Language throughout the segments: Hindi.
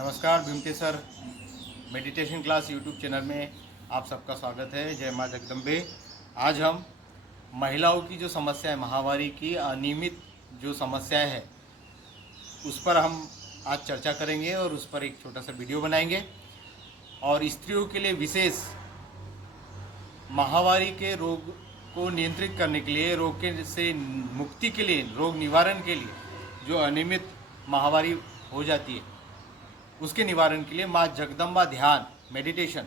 नमस्कार भीमकेसर मेडिटेशन क्लास यूट्यूब चैनल में आप सबका स्वागत है। जय माँ जगदम्बे। आज हम महिलाओं की जो समस्या है, माहवारी की अनियमित जो समस्याएं है, उस पर हम आज चर्चा करेंगे और उस पर एक छोटा सा वीडियो बनाएंगे। और स्त्रियों के लिए विशेष माहवारी के रोग को नियंत्रित करने के लिए, रोग के से मुक्ति के लिए, रोग निवारण के लिए जो अनियमित माहवारी हो जाती है उसके निवारण के लिए माँ जगदम्बा ध्यान मेडिटेशन,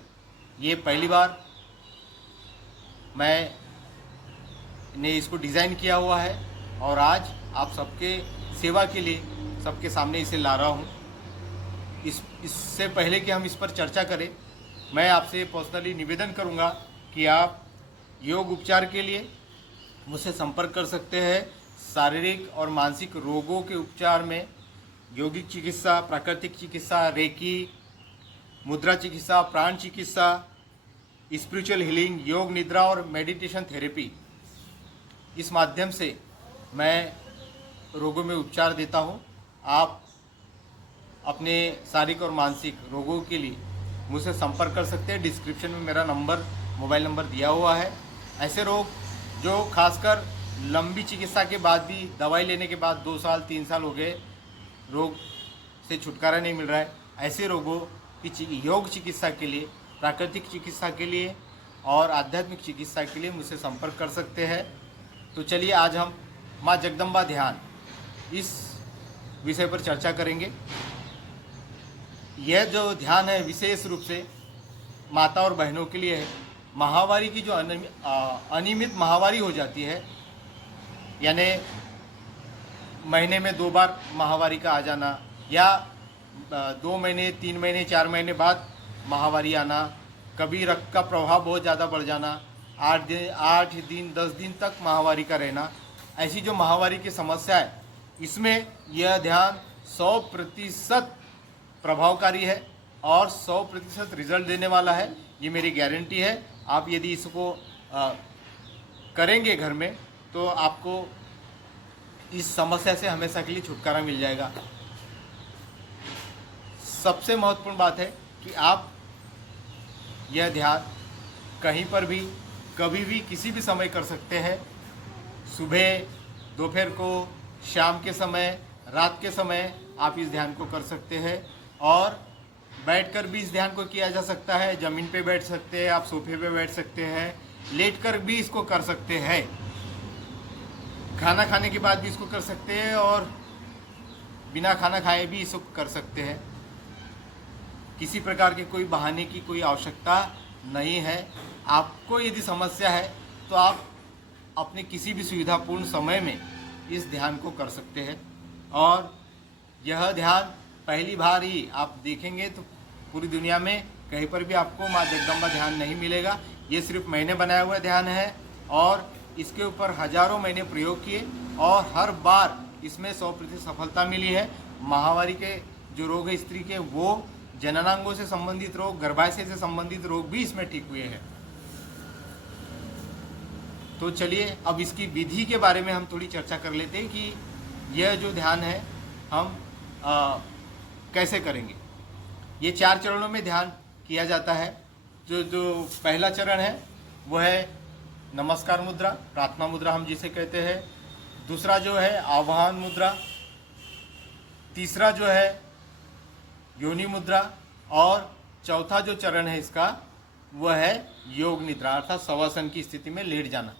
ये पहली बार मैंने इसको डिज़ाइन किया हुआ है और आज आप सबके सेवा के लिए सबके सामने इसे ला रहा हूँ। इससे पहले कि हम इस पर चर्चा करें, मैं आपसे पर्सनली निवेदन करूँगा कि आप योग उपचार के लिए मुझसे संपर्क कर सकते हैं। शारीरिक और मानसिक रोगों के उपचार में यौगिक चिकित्सा, प्राकृतिक चिकित्सा, रेकी, मुद्रा चिकित्सा, प्राण चिकित्सा, स्पिरिचुअल हीलिंग, योग निद्रा और मेडिटेशन थेरेपी, इस माध्यम से मैं रोगों में उपचार देता हूँ। आप अपने शारीरिक और मानसिक रोगों के लिए मुझसे संपर्क कर सकते हैं। डिस्क्रिप्शन में मेरा मोबाइल नंबर दिया हुआ है। ऐसे रोग जो खासकर लंबी चिकित्सा के बाद भी, दवाई लेने के बाद 2 साल 3 साल हो गए, रोग से छुटकारा नहीं मिल रहा है, ऐसे रोगों की योग चिकित्सा के लिए, प्राकृतिक चिकित्सा के लिए और आध्यात्मिक चिकित्सा के लिए मुझसे संपर्क कर सकते हैं। तो चलिए आज हम माँ जगदम्बा ध्यान इस विषय पर चर्चा करेंगे। यह जो ध्यान है विशेष रूप से माता और बहनों के लिए है। माहवारी की जो अनियमित माहवारी हो जाती है, यानी महीने में 2 बार माहवारी का आ जाना या 2 महीने 3 महीने 4 महीने बाद माहवारी आना, कभी रक्त का प्रभाव बहुत ज़्यादा बढ़ जाना, 8 दिन 10 दिन तक माहवारी का रहना, ऐसी जो माहवारी की समस्या है, इसमें यह ध्यान 100% प्रभावकारी है और 100% रिजल्ट देने वाला है। ये मेरी गारंटी है। आप यदि इसको करेंगे घर में तो आपको इस समस्या से हमेशा के लिए छुटकारा मिल जाएगा। सबसे महत्वपूर्ण बात है कि आप यह ध्यान कहीं पर भी, कभी भी, किसी भी समय कर सकते हैं। सुबह, दोपहर को, शाम के समय, रात के समय आप इस ध्यान को कर सकते हैं। और बैठकर भी इस ध्यान को किया जा सकता है। ज़मीन पे बैठ सकते हैं, आप सोफे पे बैठ सकते हैं, लेटकर भी इसको कर सकते हैं, खाना खाने के बाद भी इसको कर सकते हैं और बिना खाना खाए भी इसको कर सकते हैं। किसी प्रकार के कोई बहाने की कोई आवश्यकता नहीं है। आपको यदि समस्या है तो आप अपने किसी भी सुविधापूर्ण समय में इस ध्यान को कर सकते हैं। और यह ध्यान पहली बार ही आप देखेंगे तो पूरी दुनिया में कहीं पर भी आपको माँ जगदम्बा ध्यान नहीं मिलेगा। ये सिर्फ मैंने बनाया हुआ ध्यान है और इसके ऊपर हजारों मैंने प्रयोग किए और हर बार इसमें 100% सफलता मिली है। माहवारी के जो रोग है स्त्री के, वो जननांगों से संबंधित रोग, गर्भाशय से संबंधित रोग भी इसमें ठीक हुए हैं। तो चलिए अब इसकी विधि के बारे में हम थोड़ी चर्चा कर लेते हैं कि यह जो ध्यान है हम कैसे करेंगे। ये 4 चरणों में ध्यान किया जाता है। जो पहला चरण है वो है नमस्कार मुद्रा, प्रार्थना मुद्रा हम जिसे कहते हैं। दूसरा जो है आवाहन मुद्रा, तीसरा जो है योनि मुद्रा और चौथा जो चरण है इसका वह है योग निद्रा, अर्थात शवासन की स्थिति में लेट जाना।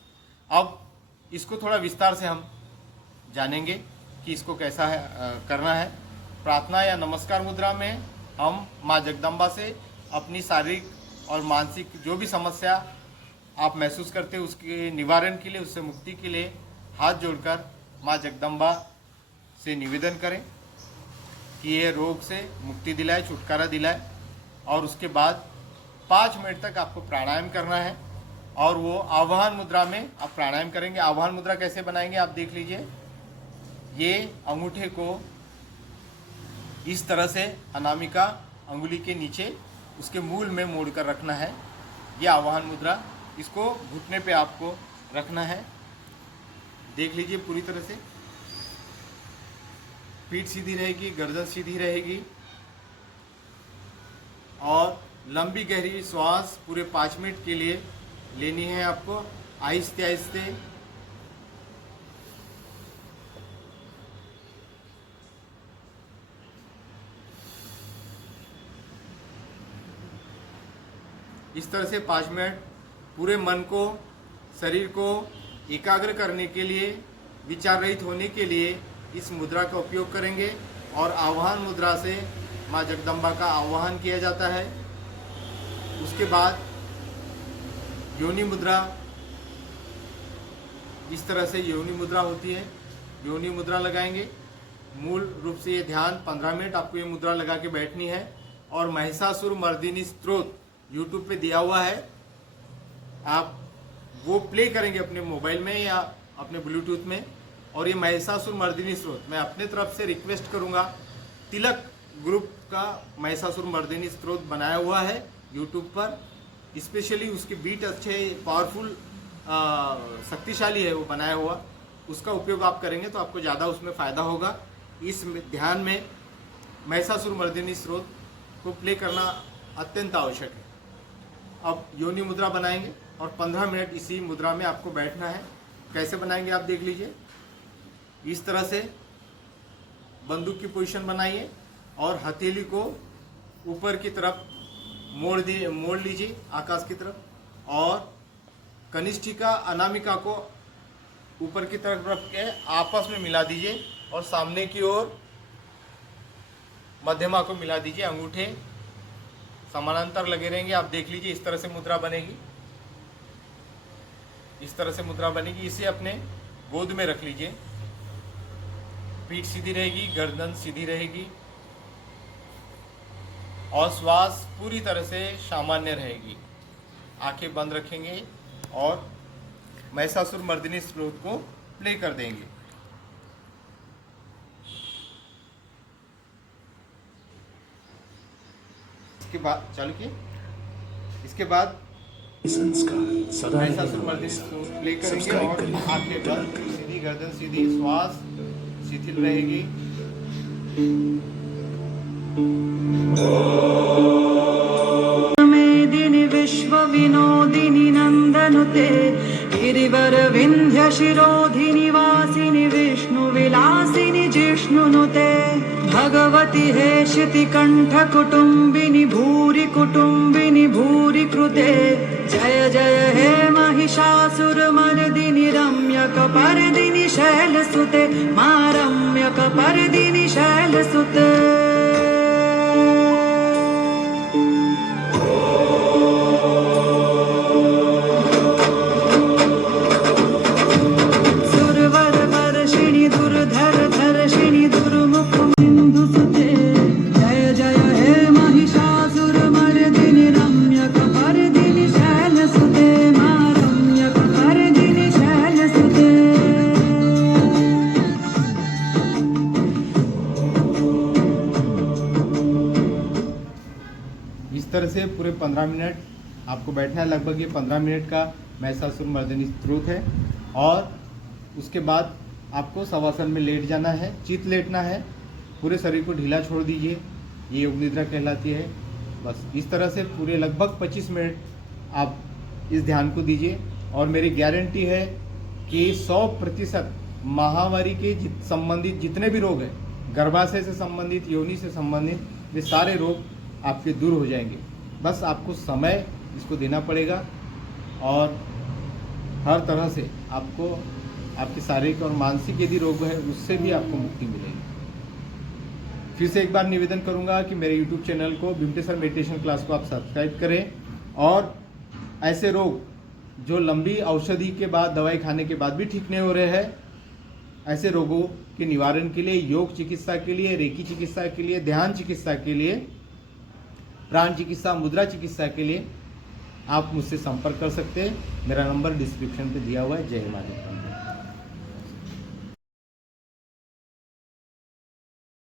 अब इसको थोड़ा विस्तार से हम जानेंगे कि इसको कैसा है करना है। प्रार्थना या नमस्कार मुद्रा में हम माँ जगदम्बा से अपनी शारीरिक और मानसिक जो भी समस्या आप महसूस करते हैं उसके निवारण के लिए, उससे मुक्ति के लिए हाथ जोड़कर माँ जगदम्बा से निवेदन करें कि ये रोग से मुक्ति दिलाए, छुटकारा दिलाए। और उसके बाद 5 मिनट तक आपको प्राणायाम करना है और वो आवाहन मुद्रा में आप प्राणायाम करेंगे। आवाहन मुद्रा कैसे बनाएंगे आप देख लीजिए। ये अंगूठे को इस तरह से अनामिका अंगुली के नीचे उसके मूल में मोड़ कर रखना है। ये आवाहन मुद्रा, इसको घुटने पे आपको रखना है। देख लीजिए पूरी तरह से पीठ सीधी रहेगी, गर्दन सीधी रहेगी और लंबी गहरी श्वास पूरे 5 मिनट के लिए लेनी है आपको, आहिस्ते आहिस्ते। इस तरह से 5 मिनट पूरे मन को, शरीर को एकाग्र करने के लिए, विचार रहित होने के लिए इस मुद्रा का उपयोग करेंगे। और आवाहन मुद्रा से माँ जगदम्बा का आवाहन किया जाता है। उसके बाद योनि मुद्रा, इस तरह से योनि मुद्रा होती है। योनि मुद्रा लगाएंगे। मूल रूप से ये ध्यान 15 मिनट आपको ये मुद्रा लगा के बैठनी है। और महिषासुर मर्दिनी स्तोत्र यूट्यूब पे दिया हुआ है, आप वो प्ले करेंगे अपने मोबाइल में या अपने ब्लूटूथ में। और ये महिषासुर मर्दिनी स्तोत्र मैं अपने तरफ से रिक्वेस्ट करूँगा, तिलक ग्रुप का महिषासुर मर्दिनी स्तोत्र बनाया हुआ है यूट्यूब पर। स्पेशली उसके बीट अच्छे, पावरफुल, शक्तिशाली है वो बनाया हुआ। उसका उपयोग आप करेंगे तो आपको ज़्यादा उसमें फ़ायदा होगा। इस ध्यान में महिषासुर मर्दिनी स्तोत्र को प्ले करना अत्यंत आवश्यक है। अब योनि मुद्रा बनाएंगे और 15 मिनट इसी मुद्रा में आपको बैठना है। कैसे बनाएंगे आप देख लीजिए। इस तरह से बंदूक की पोजीशन बनाइए और हथेली को ऊपर की तरफ मोड़ लीजिए आकाश की तरफ, और कनिष्ठिका अनामिका को ऊपर की तरफ रख के आपस में मिला दीजिए और सामने की ओर मध्यमा को मिला दीजिए। अंगूठे समानांतर लगे रहेंगे। आप देख लीजिए इस तरह से मुद्रा बनेगी। इस तरह से मुद्रा बनेगी। इसे अपने गोद में रख लीजिए। पीठ सीधी रहेगी, गर्दन सीधी रहेगी और श्वास पूरी तरह से सामान्य रहेगी। आंखें बंद रखेंगे और महिषासुर मर्दिनी स्तोत्र को प्ले कर देंगे। इसके बाद चालू किए। इसके बाद महिषासुर मर्दिनी स्तोत्र प्ले करेंगे और आंखें बंद, सीधी गर्दन सीधी, श्वास शिथिल रहेगी। मेदिनी विश्व विनोदिनी नंदनुते गिरिवर विंध्य शिरोधिनी वासिनी विष्णु विलासिनी जिष्णुनुते भगवती हेशिति कंठ कुटुंबिनी भूरि कृते जय जय हे महिषासुर मर्दिनी रम्यक परदिनी शैलसुते मा रम्यक परदिनी शैलसुते। इस तरह से पूरे 15 मिनट आपको बैठना है। लगभग ये 15 मिनट का महिषासुर मर्दिनी स्तोत्र है। और उसके बाद आपको शवासन में लेट जाना है, चित लेटना है। पूरे शरीर को ढीला छोड़ दीजिए। ये योग निद्रा कहलाती है। बस इस तरह से पूरे लगभग 25 मिनट आप इस ध्यान को दीजिए। और मेरी गारंटी है कि 100% महामारी के संबंधित जितने भी रोग हैं, गर्भाशय से संबंधित, योनि से संबंधित, वे सारे रोग आपके दूर हो जाएंगे। बस आपको समय इसको देना पड़ेगा और हर तरह से आपको आपके शारीरिक और मानसिक यदि रोग है उससे भी आपको मुक्ति मिलेगी। फिर से एक बार निवेदन करूंगा कि मेरे YouTube चैनल को बिम्टेश्वर मेडिटेशन क्लास को आप सब्सक्राइब करें। और ऐसे रोग जो लंबी औषधि के बाद, दवाई खाने के बाद भी ठीक नहीं हो रहे हैं, ऐसे रोगों के निवारण के लिए, योग चिकित्सा के लिए, रेकी चिकित्सा के लिए, ध्यान चिकित्सा के लिए, प्राण चिकित्सा, मुद्रा चिकित्सा के लिए आप मुझसे संपर्क कर सकते हैं। मेरा नंबर डिस्क्रिप्शन पे दिया हुआ है। जय माता दी।